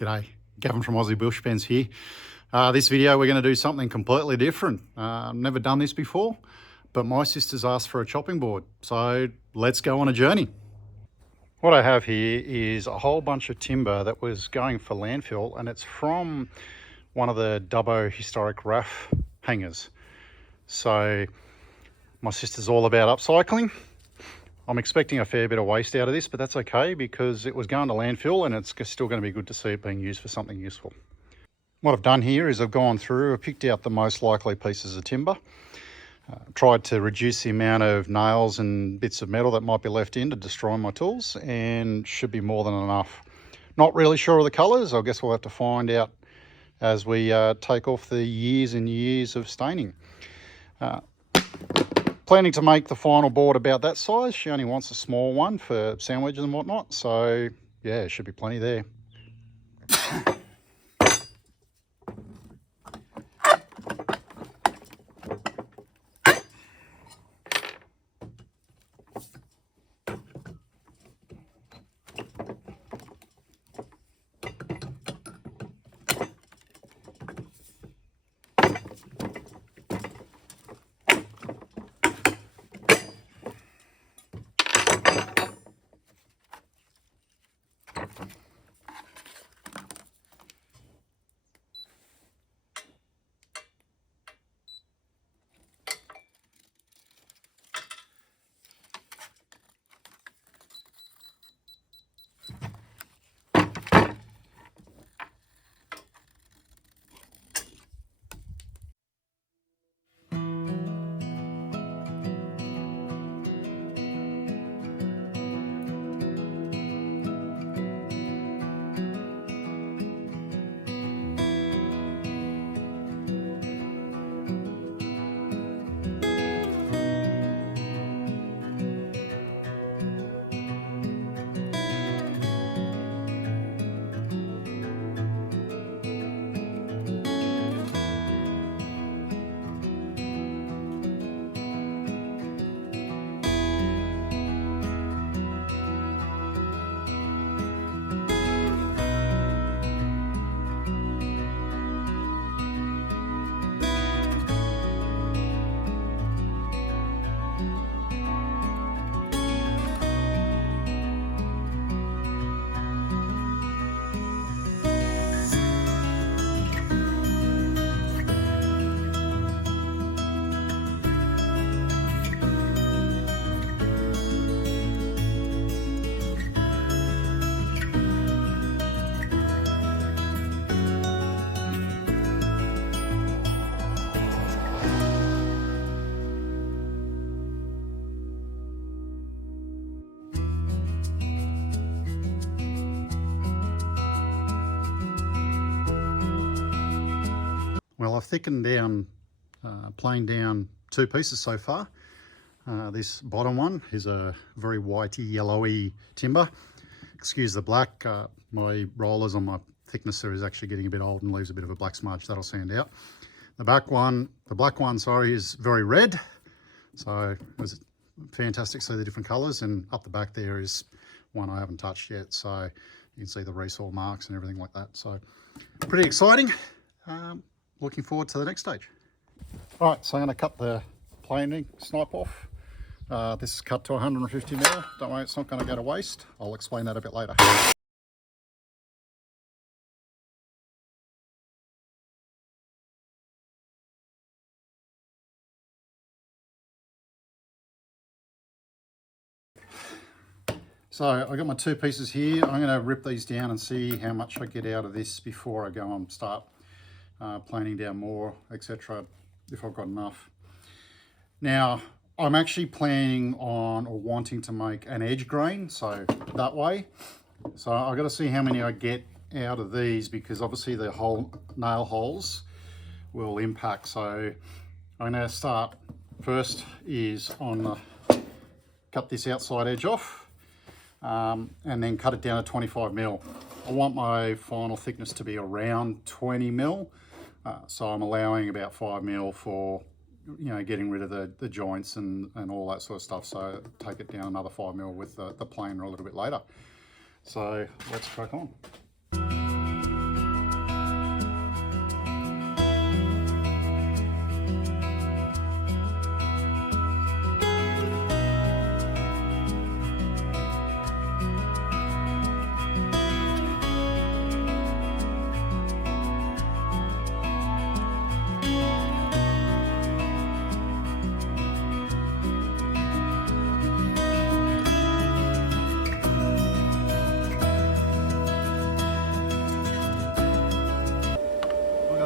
G'day, Gavin from Aussie Bush Fence here. This video we're going to do something completely different. Never done this before, but my sister's asked for a chopping board, so let's go on a journey. What I have here is a whole bunch of timber that was going for landfill, and it's from one of the Dubbo historic RAAF hangars. So my sister's all about upcycling. I'm expecting a fair bit of waste out of this, but that's okay because it was going to landfill and it's still going to be good to see it being used for something useful. What I've done here is I've gone through, I've picked out the most likely pieces of timber, tried to reduce the amount of nails and bits of metal that might be left in to destroy my tools, and should be more than enough. Not really sure of the colours. I guess we'll have to find out as we take off the years and years of staining. Planning to make the final board about that size. She only wants a small one for sandwiches and whatnot, so yeah, should be plenty there. Well, I've thickened down, planed down two pieces so far. This bottom one is a very whitey, yellowy timber. Excuse the black, my rollers on my thicknesser is actually getting a bit old and leaves a bit of a black smudge. That'll sand out. The black one, sorry, is very red. So it was fantastic to see the different colours, and up the back there is one I haven't touched yet. So you can see the resaw marks and everything like that. So pretty exciting. Looking forward to the next stage. Right, so I'm going to cut the planing snipe off. This is cut to 150mm. Don't worry, it's not going to go to waste. I'll explain that a bit later. So I've got my two pieces here. I'm going to rip these down and see how much I get out of this before I go and start planing down more, etc., if I've got enough. Now, I'm actually planning on or wanting to make an edge grain, so that way. So I've got to see how many I get out of these, because obviously the whole nail holes will impact. So I'm going to start first is on cut this outside edge off, and then cut it down to 25mm. I want my final thickness to be around 20mm. So I'm allowing about 5mm for, you know, getting rid of the joints and all that sort of stuff. So take it down another 5mm with the planer a little bit later. So let's crack on.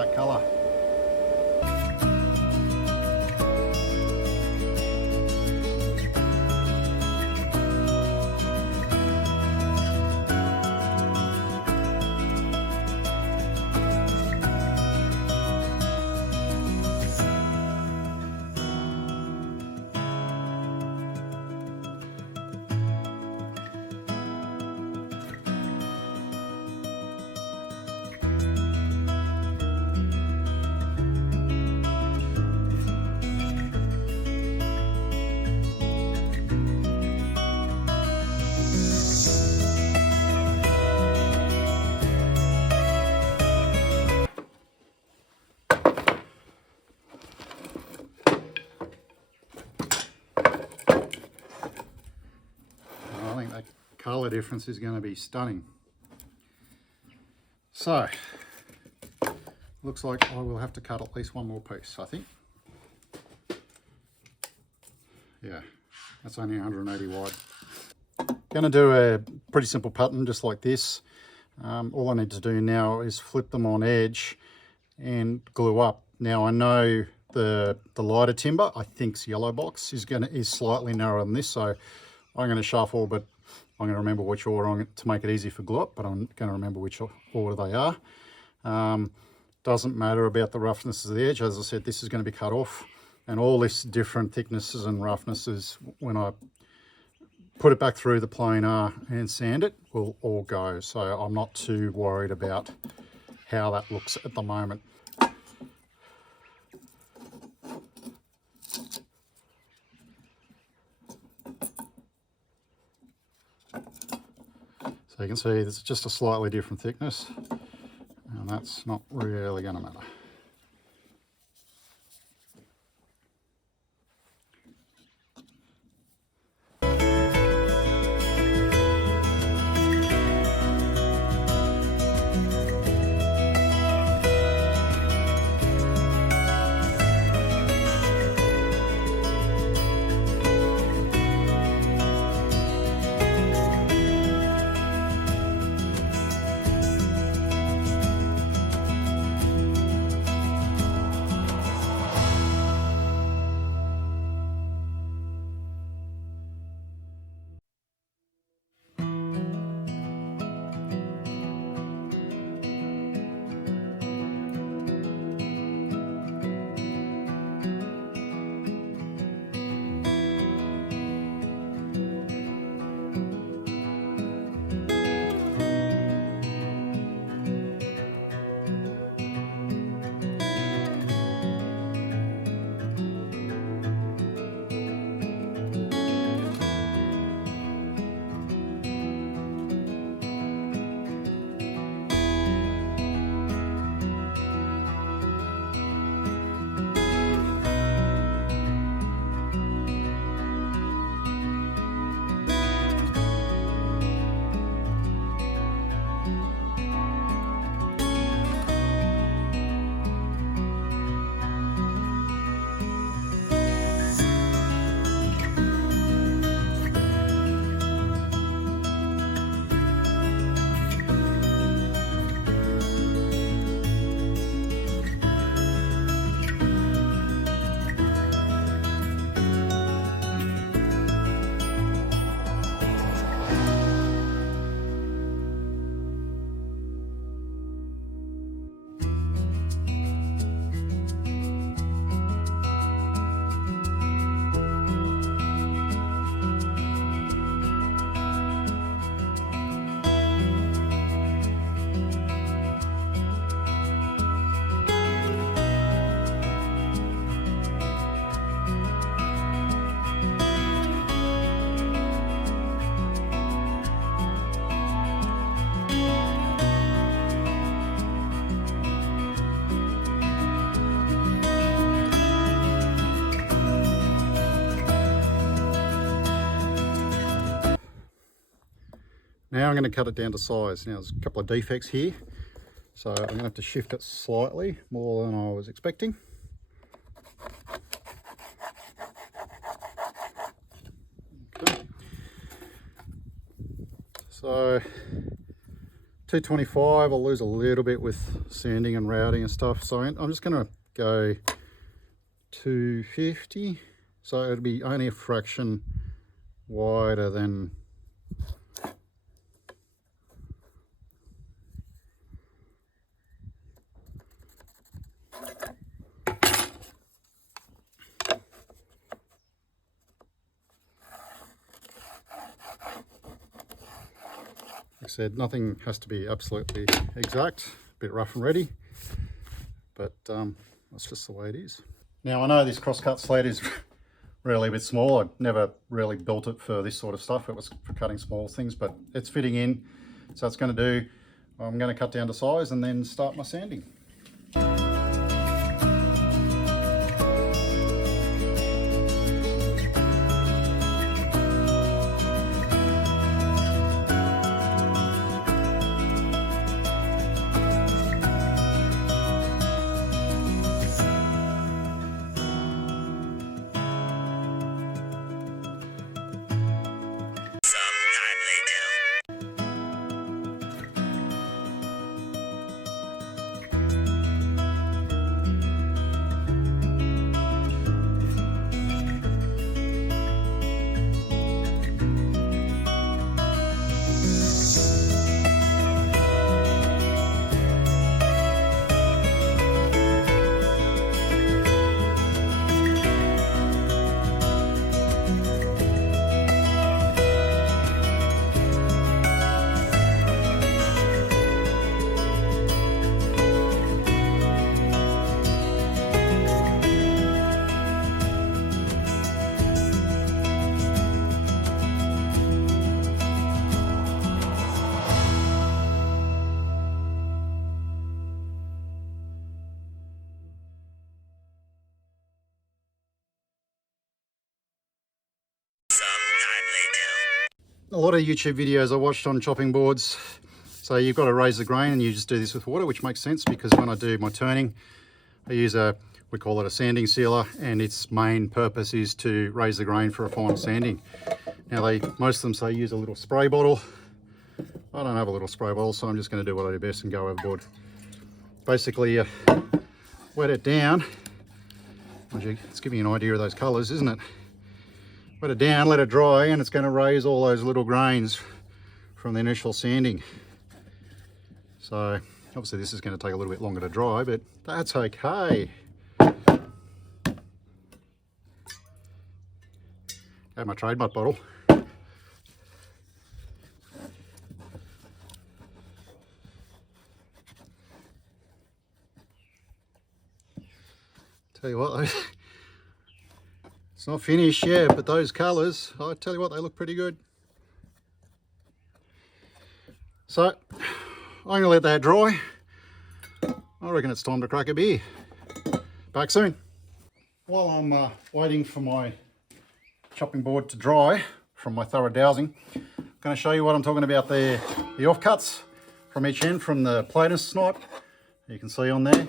that colour. I think that colour difference is going to be stunning. So, looks like I will have to cut at least one more piece, I think. Yeah, that's only 180 wide. Going to do a pretty simple pattern just like this. All I need to do now is flip them on edge and glue up. Now I know the lighter timber, I think's yellow box, is slightly narrower than this, so I'm going to shuffle, but I'm going to remember which order to make it easy for glue up, but I'm going to remember which order they are. Doesn't matter about the roughness of the edge. As I said, this is going to be cut off, and all this different thicknesses and roughnesses, when I put it back through the planer and sand it, will all go. So I'm not too worried about how that looks at the moment. So you can see it's just a slightly different thickness, and that's not really going to matter. Now I'm going to cut it down to size. Now there's a couple of defects here, so I'm going to have to shift it slightly more than I was expecting. Okay. So 225, I'll lose a little bit with sanding and routing and stuff. So I'm just going to go 250. So it'll be only a fraction wider than like I said, nothing has to be absolutely exact, a bit rough and ready, but that's just the way it is. Now I know this crosscut sled is really a bit small. I never really built it for this sort of stuff. It was for cutting small things, but it's fitting in. So it's going to do, I'm going to cut down to size and then start my sanding. A lot of YouTube videos I watched on chopping boards, so you've got to raise the grain and you just do this with water, which makes sense because when I do my turning, I use we call it a sanding sealer, and its main purpose is to raise the grain for a final sanding. Now most of them say use a little spray bottle. I don't have a little spray bottle, so I'm just going to do what I do best and go overboard. Basically, wet it down. It's giving you an idea of those colours, isn't it? Wet it down, let it dry, and it's going to raise all those little grains from the initial sanding. So obviously this is going to take a little bit longer to dry, but that's okay. Have my trademark bottle. Tell you what, it's not finished yet, but those colours, I tell you what, they look pretty good. So I'm going to let that dry. I reckon it's time to crack a beer. Back soon. While I'm waiting for my chopping board to dry from my thorough dowsing, I'm going to show you what I'm talking about there. The offcuts from each end from the planer snipe. You can see on there.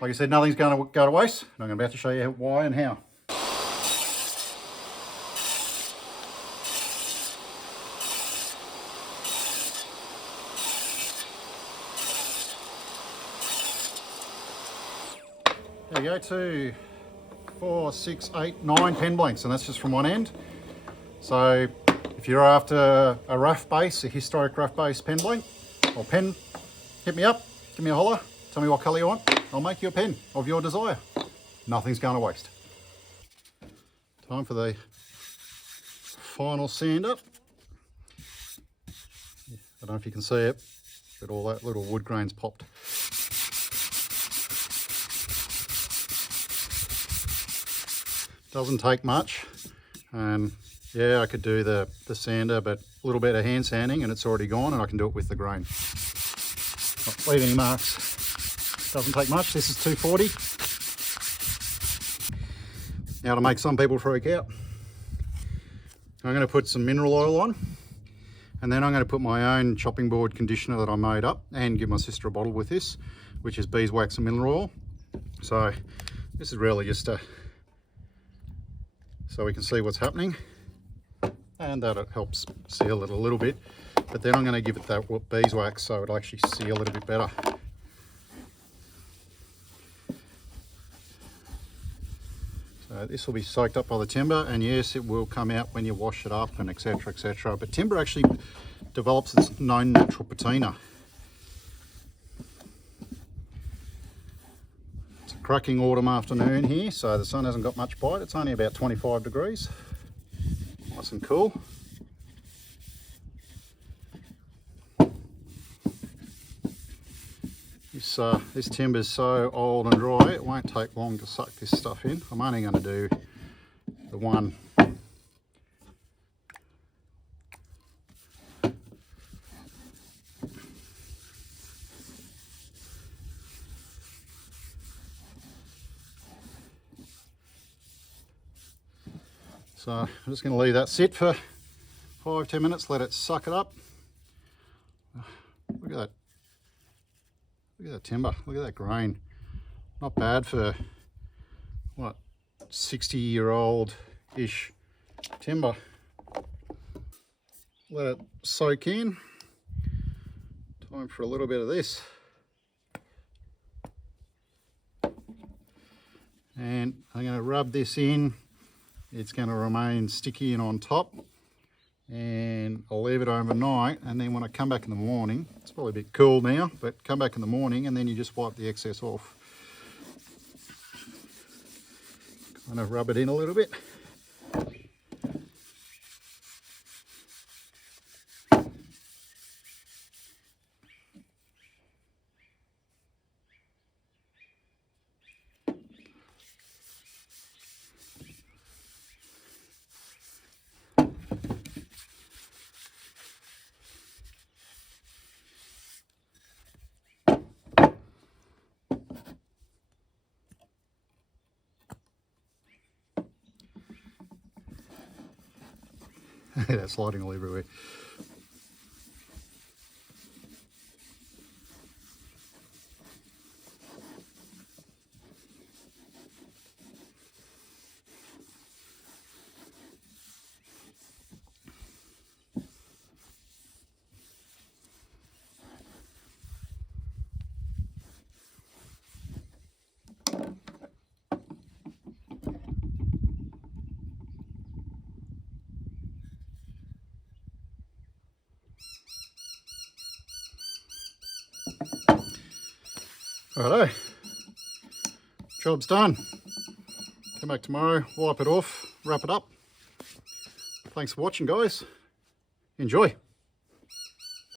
Like I said, nothing's going to go to waste, and I'm about to show you why and how. There you go, 2, 4, 6, 8, 9 pen blanks, and that's just from one end. So if you're after a RAAF base, a historic RAAF base pen blank or pen, hit me up, give me a holler, tell me what colour you want. I'll make you a pen of your desire. Nothing's going to waste. Time for the final sand up. I don't know if you can see it, but all that little wood grain's popped. Doesn't take much, and yeah, I could do the sander, but a little bit of hand sanding and it's already gone, and I can do it with the grain. Not leave any marks. Doesn't take much. This is 240. Now, to make some people freak out, I'm going to put some mineral oil on, and then I'm going to put my own chopping board conditioner that I made up and give my sister a bottle with this, which is beeswax and mineral oil. So this is really just so we can see what's happening, and that it helps seal it a little bit. but then I'm going to give it that beeswax so it'll actually seal a little bit better. So this will be soaked up by the timber, and yes, it will come out when you wash it up and etc, etc. But timber actually develops its own natural patina. It's a cracking autumn afternoon here, so the sun hasn't got much bite. It's only about 25 degrees. Nice and cool. This timber's so old and dry, it won't take long to suck this stuff in. I'm only going to do the one. So I'm just going to leave that sit for 5-10 minutes, let it suck it up. Look at that. Look at that timber, look at that grain. Not bad for, what, 60-year-old-ish timber. Let it soak in. Time for a little bit of this. And I'm going to rub this in. It's going to remain sticky and on top. And I'll leave it overnight, and then when I come back in the morning, it's probably a bit cool now, but come back in the morning and then you just wipe the excess off. Kind of rub it in a little bit. That's sliding all everywhere. Righto, job's done. Come back tomorrow, wipe it off, wrap it up. Thanks for watching, guys. Enjoy.